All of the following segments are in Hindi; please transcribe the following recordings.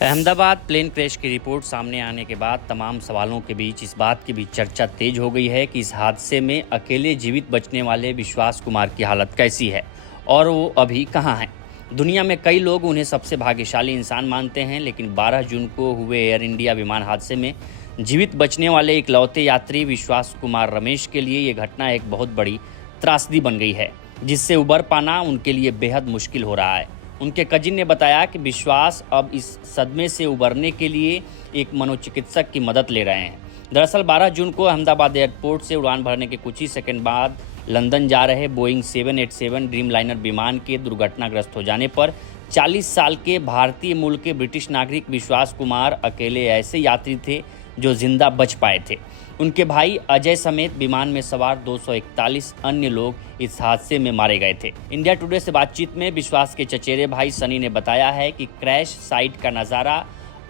अहमदाबाद प्लेन क्रैश की रिपोर्ट सामने आने के बाद तमाम सवालों के बीच इस बात की भी चर्चा तेज हो गई है कि इस हादसे में अकेले जीवित बचने वाले विश्वास कुमार की हालत कैसी है और वो अभी कहाँ हैं। दुनिया में कई लोग उन्हें सबसे भाग्यशाली इंसान मानते हैं, लेकिन 12 जून को हुए एयर इंडिया विमान हादसे में जीवित बचने वाले इकलौते यात्री विश्वास कुमार रमेश के लिए ये घटना एक बहुत बड़ी त्रासदी बन गई है, जिससे उबर पाना उनके लिए बेहद मुश्किल हो रहा है। उनके कजिन ने बताया कि विश्वास अब इस सदमे से उबरने के लिए एक मनोचिकित्सक की मदद ले रहे हैं। दरअसल 12 जून को अहमदाबाद एयरपोर्ट से उड़ान भरने के कुछ ही सेकंड बाद लंदन जा रहे बोइंग 787 ड्रीमलाइनर विमान के दुर्घटनाग्रस्त हो जाने पर 40 साल के भारतीय मूल के ब्रिटिश नागरिक विश्वास कुमार अकेले ऐसे यात्री थे जो जिंदा बच पाए थे। उनके भाई अजय समेत विमान में सवार 241 अन्य लोग इस हादसे में मारे गए थे। इंडिया टुडे से बातचीत में विश्वास के चचेरे भाई सनी ने बताया है कि क्रैश साइट का नज़ारा,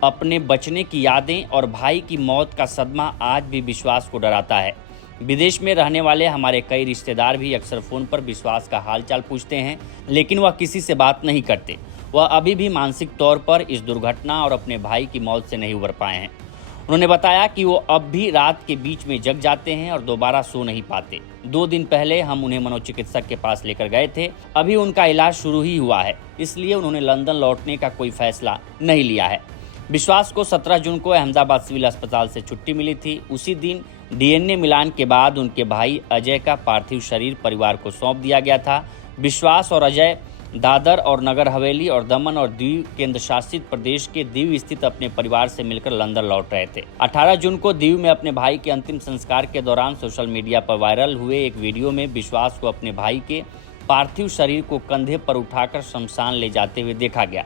अपने बचने की यादें और भाई की मौत का सदमा आज भी विश्वास को डराता है। विदेश में रहने वाले हमारे कई रिश्तेदार भी अक्सर फ़ोन पर विश्वास का हालचाल पूछते हैं, लेकिन वह किसी से बात नहीं करते। वह अभी भी मानसिक तौर पर इस दुर्घटना और अपने भाई की मौत से नहीं उबर पाए हैं। उन्होंने बताया कि वो अब भी रात के बीच में जग जाते हैं और दोबारा सो नहीं पाते। 2 दिन पहले हम उन्हें मनोचिकित्सक के पास लेकर गए थे। अभी उनका इलाज शुरू ही हुआ है, इसलिए उन्होंने लंदन लौटने का कोई फैसला नहीं लिया है। विश्वास को 17 जून को अहमदाबाद सिविल अस्पताल से छुट्टी मिली थी। उसी दिन डीएनए मिलान के बाद उनके भाई अजय का पार्थिव शरीर परिवार को सौंप दिया गया था। विश्वास और अजय दादर और नगर हवेली और दमन और दीव केंद्र शासित प्रदेश के दीव स्थित अपने परिवार से मिलकर लंदन लौट रहे थे। 18 जून को दीव में अपने भाई के अंतिम संस्कार के दौरान सोशल मीडिया पर वायरल हुए एक वीडियो में विश्वास को अपने भाई के पार्थिव शरीर को कंधे पर उठाकर शमशान ले जाते हुए देखा गया।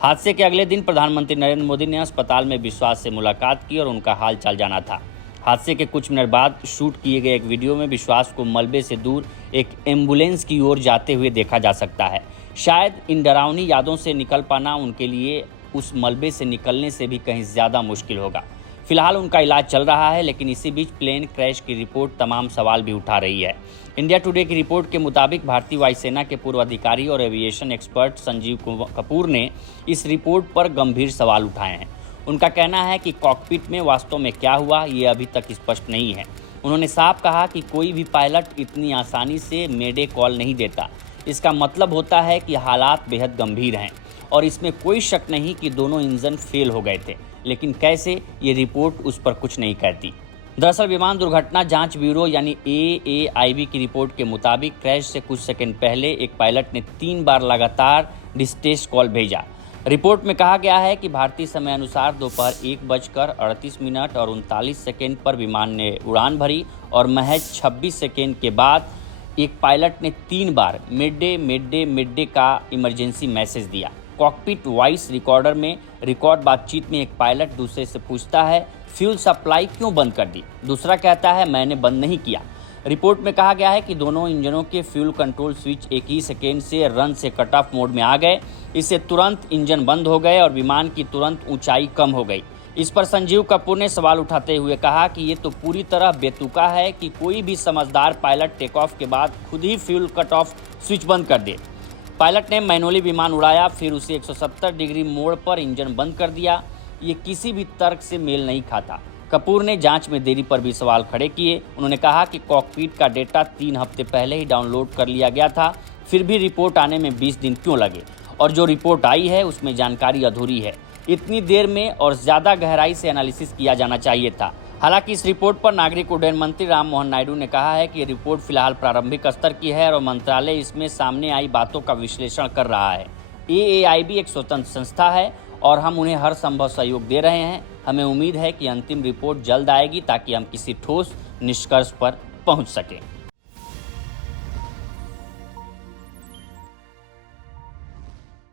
हादसे के अगले दिन प्रधानमंत्री नरेंद्र मोदी ने अस्पताल में विश्वास से मुलाकात की और उनका हाल चाल जाना था। हादसे के कुछ मिनट बाद शूट किए गए एक वीडियो में विश्वास को मलबे से दूर एक एम्बुलेंस की ओर जाते हुए देखा जा सकता है। शायद इन डरावनी यादों से निकल पाना उनके लिए उस मलबे से निकलने से भी कहीं ज़्यादा मुश्किल होगा। फिलहाल उनका इलाज चल रहा है, लेकिन इसी बीच प्लेन क्रैश की रिपोर्ट तमाम सवाल भी उठा रही है। इंडिया टुडे की रिपोर्ट के मुताबिक भारतीय वायुसेना के पूर्व अधिकारी और एविएशन एक्सपर्ट संजीव कपूर ने इस रिपोर्ट पर गंभीर सवाल उठाए हैं। उनका कहना है कि कॉकपिट में वास्तव में क्या हुआ, ये अभी तक स्पष्ट नहीं है। उन्होंने साफ कहा कि कोई भी पायलट इतनी आसानी से मेडे कॉल नहीं देता। इसका मतलब होता है कि हालात बेहद गंभीर हैं और इसमें कोई शक नहीं कि दोनों इंजन फेल हो गए थे, लेकिन कैसे, ये रिपोर्ट उस पर कुछ नहीं कहती। दरअसल विमान दुर्घटना जांच ब्यूरो यानी AAIB की रिपोर्ट के मुताबिक क्रैश से कुछ सेकंड पहले एक पायलट ने 3 बार लगातार डिस्ट्रेस कॉल भेजा। रिपोर्ट में कहा गया है कि भारतीय समय अनुसार दोपहर 1:38 और 39 सेकेंड पर विमान ने उड़ान भरी और महज 26 सेकेंड के बाद एक पायलट ने 3 बार मिड डे का इमरजेंसी मैसेज दिया। कॉकपिट वॉइस रिकॉर्डर में रिकॉर्ड बातचीत में एक पायलट दूसरे से पूछता है, फ्यूल सप्लाई क्यों बंद कर दी? दूसरा कहता है, मैंने बंद नहीं किया। रिपोर्ट में कहा गया है कि दोनों इंजनों के फ्यूल कंट्रोल स्विच एक ही सेकेंड से रन से कट ऑफ मोड में आ गए। इससे तुरंत इंजन बंद हो गए और विमान की तुरंत ऊंचाई कम हो गई। इस पर संजीव कपूर ने सवाल उठाते हुए कहा कि ये तो पूरी तरह बेतुका है कि कोई भी समझदार पायलट टेक ऑफ के बाद खुद ही फ्यूल कट ऑफ स्विच बंद कर दे। पायलट ने मैनुअली विमान उड़ाया, फिर उसे 170 डिग्री मोड़ पर इंजन बंद कर दिया। ये किसी भी तर्क से मेल नहीं खाता। कपूर ने जांच में देरी पर भी सवाल खड़े किए। उन्होंने कहा कि कॉकपिट का डेटा 3 हफ्ते पहले ही डाउनलोड कर लिया गया था, फिर भी रिपोर्ट आने में 20 दिन क्यों लगे, और जो रिपोर्ट आई है उसमें जानकारी अधूरी है। इतनी देर में और ज़्यादा गहराई से एनालिसिस किया जाना चाहिए था। हालांकि इस रिपोर्ट पर नागरिक उड्डयन मंत्री राम मोहन नायडू ने कहा है कि ये रिपोर्ट फिलहाल प्रारंभिक स्तर की है और मंत्रालय इसमें सामने आई बातों का विश्लेषण कर रहा है। AAIB एक स्वतंत्र संस्था है और हम उन्हें हर संभव सहयोग दे रहे हैं। हमें उम्मीद है कि अंतिम रिपोर्ट जल्द आएगी ताकि हम किसी ठोस निष्कर्ष पर पहुंच सकें।